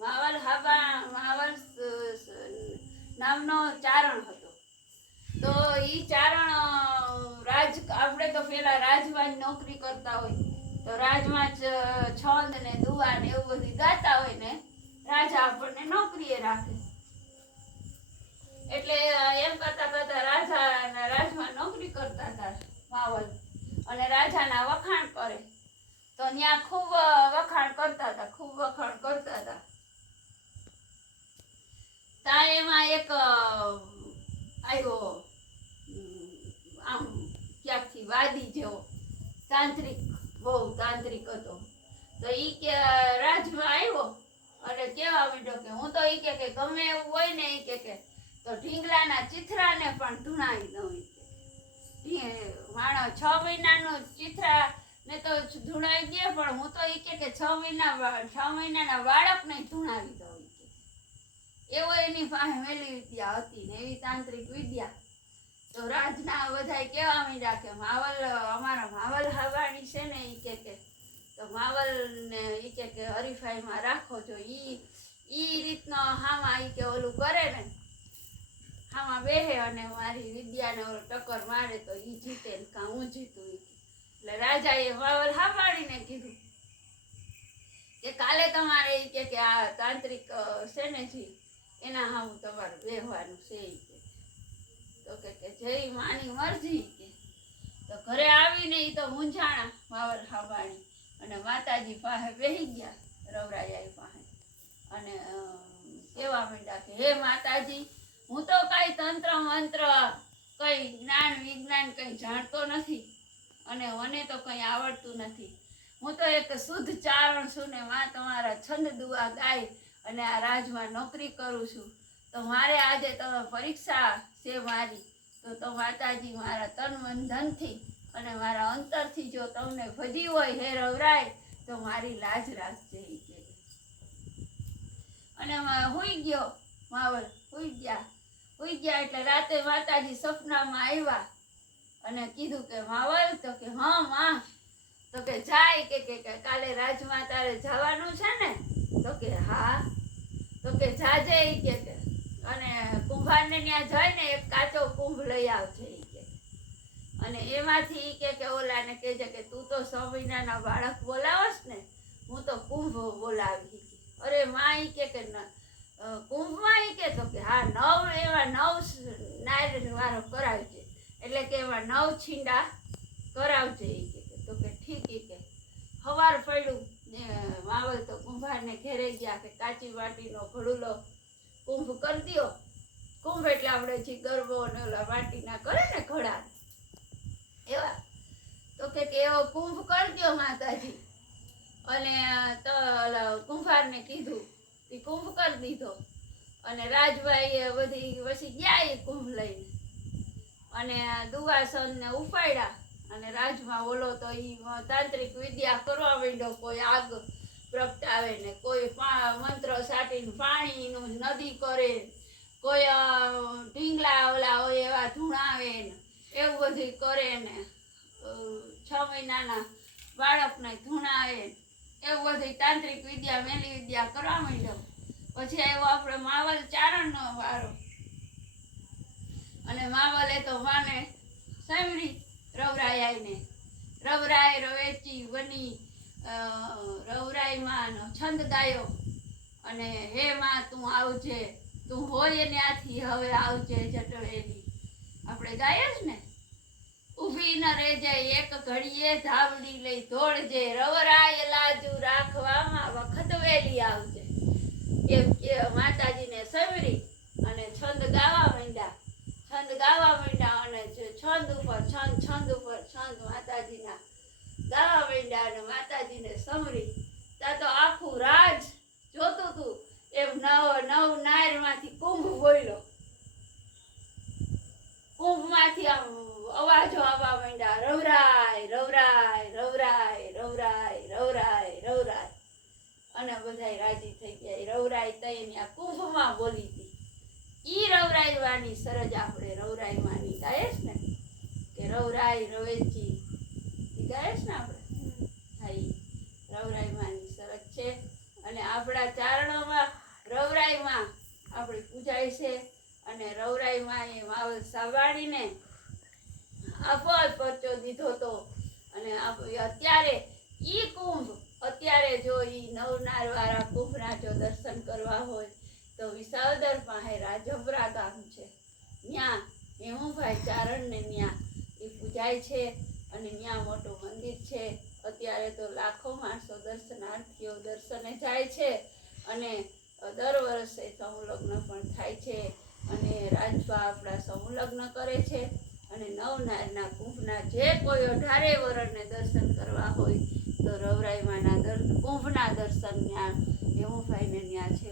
માવલ નામનો ચારણ હતો. તો ઈ ચારણ આપણે તો પેલા રાજમાં જ નોકરી કરતા હોય, તો રાજમાં જ છંદ ને દુઆ ને એવું બધું ગાતા હોય ને રાજા આપણને નોકરીએ રાખે. એટલે એમ કરતા રાજમાં નોકરી કરતા હતા માવલ, અને રાજાના વખાણ કરે. તો ત્યાં ખૂબ વખાણ કરતા હતા. ત્યાં એમાં એક આવ્યો આમ ક્યાંકથી વાદી જેવો બહુ તાંત્રિક હતો. તો ઈ કે રાજમાં આવ્યો અને કેવા માંડ્યો કે હું તો ઈ કે ગમે એવું હોય ને ઈ કે તો ઢીંગલાના ચિથરાને પણ ધૂણાવી દઉં. માણસ 6 મહિનાનું ચિથરા ને તો ધૂણાવી દે, પણ હું તો ઈ કે 6 મહિનાના બાળકને ધૂણાવી દઉં. એવો એની પાસે મેલી વિદ્યા હતી ને એવી તાંત્રિક વિદ્યા. તો રાજના બધા કેવા માંડ્યા કે અમારા માવલ હાવાણી છે ને ઈ કે તો માવલ ને ઈ કે હરીફાઈમાં રાખો. જો ઈ રીતનો હામાં ઈ કે ઓલું કરે ને, હામાં બેહે અને મારી વિદ્યાને ઓલો ટક્કર મારે તો ઈ જીતે ને કાં હું જીતું. એટલે રાજાએ માવલ હાવાણીને કીધું કે કાલે તમારે ઈ કે આ તાંત્રિક છે ને જી એના હાવું તમારે બેહવાનું છે. તો કે જય માની મરજી. તો ઘરે આવીને ઈ તો મૂંઝાણા માવલ હાવાણી અને માતાજી પાસે બેહી ગયા, રવરાઈ પાસે, અને કેવા માંડ્યા કે હે માતાજી, હું તો કઈ તંત્ર મંત્ર કઈ જ્ઞાન વિજ્ઞાન કઈ જાણતો નથી અને મને તો કઈ આવડતું નથી. હું તો એક શુદ્ધ ચારણ છું ને માં તમારા છંદ દુઆ ગાય અને આ રાજમાં નોકરી કરું છું. તો મારે આજે તો પરીક્ષા છે મારી. તો માતાજી મારા તન મન ધનથી અને મારા અંતરથી જો તમને ભજી હોય હે રવરાય તો મારી લાજ રાખજે. અને હુઈ ગયો માવલ. હુઈ ગયા એટલે રાતે માતાજી સપનામાં આવ્યા અને કીધું કે માવલ. તો કે હા માં. તો કે જાય કે કાલે રાજમાં તારે જવાનું છે ને? તો કે હા. તો કે જાજે કે અને કુંભારને ત્યાં જઈને એક કાચો કુંભ લઈ આવજે કે, અને એમાંથી કે ઓલાને કહેજે કે તું તો 6 મહિનાના બાળક બોલાવસ ને, હું તો કુંભ બોલાવી. અરે માં ઈ કે કુંભમાં ઈ કે તો કે હા 9 એવા 9 નાયર વારો કરાવજે, એટલે કે એમાં 9 છીંડા કરાવજે ઈ કે. તો કે ઠીક ઈ કે. હવાર પડ્યું ને માવલ તો કુંભારને ઘેરે ગયા કે કાચી માટીનો ઘડુલો કુંભ કરી દ્યો. કુંભ એટલે આપણે જે ગરબો ને ઓલા માટીના કરે ને ઘડા એવા. તો કે એવો કુંભ કરી દ્યો માતાજી. અને તો કુંભારને કીધું એ કુંભ કરી દીધો. અને રાજભાઈ બધી પછી ગયા એ કુંભ લઈને અને દુવાસનને ઉપાડ્યા. અને રાજમાં ઓલો તો ઈ તાંત્રિક વિદ્યા કરવા માંડ્યો. કોઈ આગ પ્રગટાવે ને કોઈ મંત્ર સાટીને પાણીનું નદી કરે, કોઈ ઢીંગલા ઓલા હોય એવા ધૂણાવે ને એવું બધું કરે ને 6 મહિનાના બાળકને ધૂણાવે એવું બધું તાંત્રિક વિદ્યા મેલી વિદ્યા કરવા માંડ્યો. પછી આવ્યો આપણે માવલ ચારણનો વારો. અને માવલે તો માને સાંભળી રવરાય આવીને. રવરાય રવેચી બની રવરાય માં છંદ ગાયો અને હે માં તું આવજે, તું હોય ત્યાંથી હવે આવજે જટવેલી. આપણે ગાય જ ને. ઊભી ન રહેજે એક ઘડીએ ધાવડી લઈ દોડજે, રવરાય લાજુ રાખવામાં વખત વેલી આવજે. એમ કે માતાજીને સવરી અને છંદ ગાવા માંડ્યા. અને છંદ ઉપર છંદ માતાજીના ગાવા માંડ્યા અને માતાજીને સમરી. ત્યાં તો આખું રાજ જોતું તું એમ 9 નાયરમાંથી કુંભ બોલ્યો. કુંભમાંથી આમ અવાજો આવવા માંડ્યા, રવરાય રવરાય રવરાય રવરાય રવરાય રવરાય. અને બધાય રાજી થઈ ગયા. રવરાય તઈ આ કુંભમાં બોલી હતી. ઈ રવરાય વાની સરજ આપણે રવરાય વાની ગાયસ ને કે રવરાય રવેચી ઈ ગાયસ ને આપણે. હા ઈ રવરાય વાની સરજ છે. અને આપણા ચારણોમાં રવરાઈમાં આપણી પૂજાય છે. અને રવરાઈમાં એ માવલ સાવાણીને આપોઆપ પરચો દીધો તો. અને અત્યારે ઈ કુંભ, અત્યારે જો ઈ નવનાર વાળા કુંભના જો દર્શન કરવા હોય તો વિસાવદર પાસે રાજભરા ગામ છે, ત્યાં હેમુભાઈ ચારણને ત્યાં એ પૂજાય છે. અને ત્યાં મોટું મંદિર છે. અત્યારે તો લાખો માણસો દર્શનાર્થીઓ દર્શને જાય છે. અને દર વર્ષે સમૂહલગ્ન પણ થાય છે. અને રાજભા આપણા સમૂહલગ્ન કરે છે. અને નવનારના કુંભના જે કોઈ 18 વરણને દર્શન કરવા હોય તો રવરાઈમાના કુંભના દર્શન ત્યાં હેમુભાઈને ત્યાં છે.